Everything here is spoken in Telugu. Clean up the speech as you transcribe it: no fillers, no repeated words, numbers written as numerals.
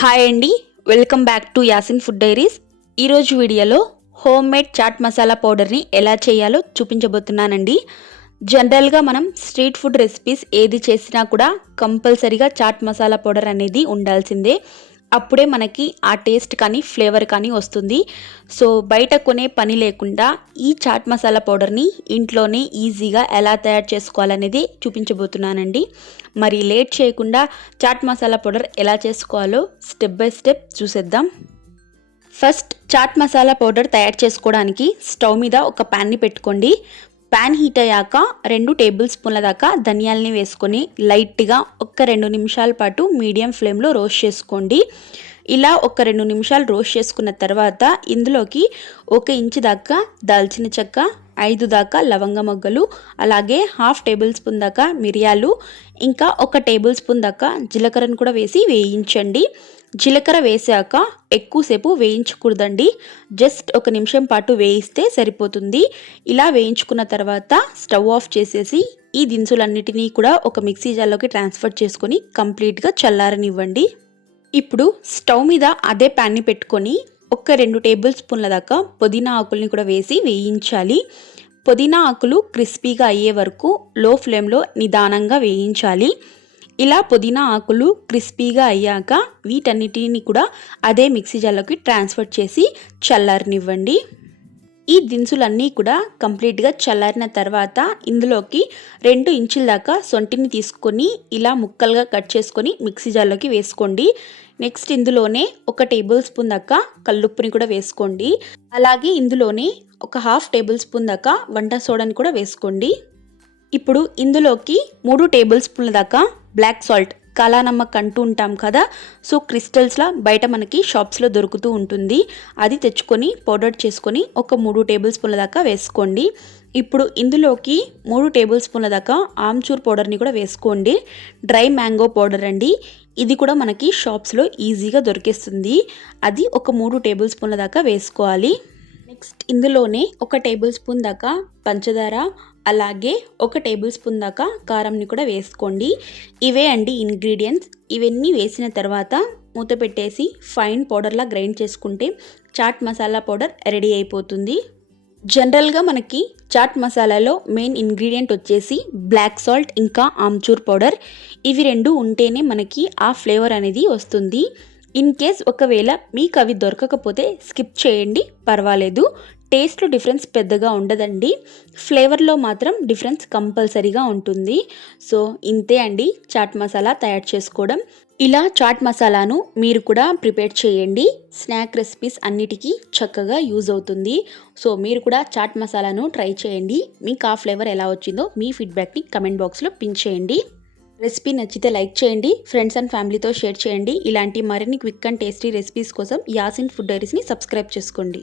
హాయ్ అండి, welcome back to Yasin food diaries. ఈరోజు వీడియోలో హోమ్ మేడ్ చాట్ మసాలా పౌడర్ని ఎలా చేయాలో చూపించబోతున్నానండి. జనరల్గా మనం స్ట్రీట్ ఫుడ్ రెసిపీస్ ఏది చేసినా కూడా కంపల్సరీగా చాట్ మసాలా పౌడర్ అనేది ఉండాల్సిందే. అప్పుడే మనకి ఆ టేస్ట్ కానీ ఫ్లేవర్ కానీ వస్తుంది. సో బయట కొనే పని లేకుండా ఈ చాట్ మసాలా పౌడర్ని ఇంట్లోనే ఈజీగా ఎలా తయారు చేసుకోవాలనేది చూపించబోతున్నానండి. మరి లేట్ చేయకుండా చాట్ మసాలా పౌడర్ ఎలా చేసుకోవాలో స్టెప్ బై స్టెప్ చూసేద్దాం. ఫస్ట్ చాట్ మసాలా పౌడర్ తయారు చేసుకోవడానికి స్టవ్ మీద ఒక ప్యాన్ని పెట్టుకోండి. ప్యాన్ హీట్ అయ్యాక 2 టేబుల్ స్పూన్ల దాకా ధనియాలని వేసుకొని లైట్గా ఒక 2 నిమిషాల పాటు మీడియం ఫ్లేమ్లో రోస్ట్ చేసుకోండి. ఇలా ఒక 2 నిమిషాలు రోస్ట్ చేసుకున్న తర్వాత ఇందులోకి 1 ఇంచు దాకా దాల్చిన చెక్క, 5 దాకా లవంగ మొగ్గలు, అలాగే 1/2 టేబుల్ స్పూన్ దాకా మిరియాలు, ఇంకా 1 టేబుల్ స్పూన్ దాకా జీలకర్రను కూడా వేసి వేయించండి. జీలకర్ర వేసాక ఎక్కువసేపు వేయించకూడదండి, జస్ట్ 1 నిమిషం పాటు వేయిస్తే సరిపోతుంది. ఇలా వేయించుకున్న తర్వాత స్టవ్ ఆఫ్ చేసేసి ఈ దినుసులన్నిటినీ కూడా ఒక మిక్సీ జార్లోకి ట్రాన్స్ఫర్ చేసుకొని కంప్లీట్గా చల్లారనివ్వండి. ఇప్పుడు స్టవ్ మీద అదే ప్యాన్ని పెట్టుకొని ఒక 2 టేబుల్ స్పూన్ల దాకా పుదీనా ఆకుల్ని కూడా వేసి వేయించాలి. పుదీనా ఆకులు క్రిస్పీగా అయ్యే వరకు లో ఫ్లేమ్లో నిదానంగా వేయించాలి. ఇలా పుదీనా ఆకులు క్రిస్పీగా అయ్యాక వీటన్నిటిని కూడా అదే మిక్సీ జార్లోకి ట్రాన్స్ఫర్ చేసి చల్లారనివ్వండి. ఈ దినుసులన్నీ కూడా కంప్లీట్గా చల్లారిన తర్వాత ఇందులోకి 2 ఇంచుల దాకా సొంటిని తీసుకొని ఇలా ముక్కలుగా కట్ చేసుకొని మిక్సీ జార్లోకి వేసుకోండి. నెక్స్ట్ ఇందులోనే 1 టేబుల్ స్పూన్ దాకా కల్లుప్పుని కూడా వేసుకోండి. అలాగే ఇందులోనే ఒక 1/2 టేబుల్ స్పూన్ దాకా వంట సోడాని కూడా వేసుకోండి. ఇప్పుడు ఇందులోకి 3 టేబుల్ స్పూన్ల దాకా బ్లాక్ సాల్ట్, కాలా నమక్ అంటూ ఉంటాం కదా, సో క్రిస్టల్స్లా బయట మనకి షాప్స్లో దొరుకుతూ ఉంటుంది. అది తెచ్చుకొని పౌడర్ చేసుకొని ఒక 3 టేబుల్ స్పూన్ల దాకా వేసుకోండి. ఇప్పుడు ఇందులోకి 3 టేబుల్ స్పూన్ల దాకా ఆమ్చూర్ పౌడర్ని కూడా వేసుకోండి. డ్రై మ్యాంగో పౌడర్ అండి, ఇది కూడా మనకి షాప్స్లో ఈజీగా దొరికేస్తుంది. అది ఒక 3 టేబుల్ స్పూన్ల దాకా వేసుకోవాలి. నెక్స్ట్ ఇందులోనే 1 టేబుల్ స్పూన్ దాకా పంచదార, అలాగే 1 టేబుల్ స్పూన్ దాకా కారంని కూడా వేసుకోండి. ఇవే అండి ఇంగ్రీడియంట్స్. ఇవన్నీ వేసిన తర్వాత మూత పెట్టేసి ఫైన్ పౌడర్లా గ్రైండ్ చేసుకుంటే చాట్ మసాలా పౌడర్ రెడీ అయిపోతుంది. జనరల్గా మనకి చాట్ మసాలాలో మెయిన్ ఇంగ్రీడియంట్ వచ్చేసి బ్లాక్ సాల్ట్ ఇంకా ఆమ్చూర్ పౌడర్. ఇవి 2 ఉంటేనే మనకి ఆ ఫ్లేవర్ అనేది వస్తుంది. ఇన్ కేస్ ఒకవేళ మీకు అవి దొరకకపోతే స్కిప్ చేయండి, పర్వాలేదు. టేస్ట్లో డిఫరెన్స్ పెద్దగా ఉండదండి, ఫ్లేవర్లో మాత్రం డిఫరెన్స్ కంపల్సరీగా ఉంటుంది. సో ఇంతే అండి చాట్ మసాలా తయారు చేసుకోవడం. ఇలా చాట్ మసాలాను మీరు కూడా ప్రిపేర్ చేయండి. స్నాక్ రెసిపీస్ అన్నిటికీ చక్కగా యూజ్ అవుతుంది. సో మీరు కూడా చాట్ మసాలాను ట్రై చేయండి. మీకు ఆ ఫ్లేవర్ ఎలా వచ్చిందో మీ ఫీడ్బ్యాక్ని కమెంట్ బాక్స్లో పిన్ చేయండి. రెసిపీ నచ్చితే లైక్ చేయండి, ఫ్రెండ్స్ అండ్ ఫ్యామిలీతో షేర్ చేయండి. ఇలాంటి మరిన్ని క్విక్ అండ్ టేస్టీ రెసిపీస్ కోసం యాసిన్ ఫుడ్ డైరీస్ని సబ్స్క్రైబ్ చేసుకోండి.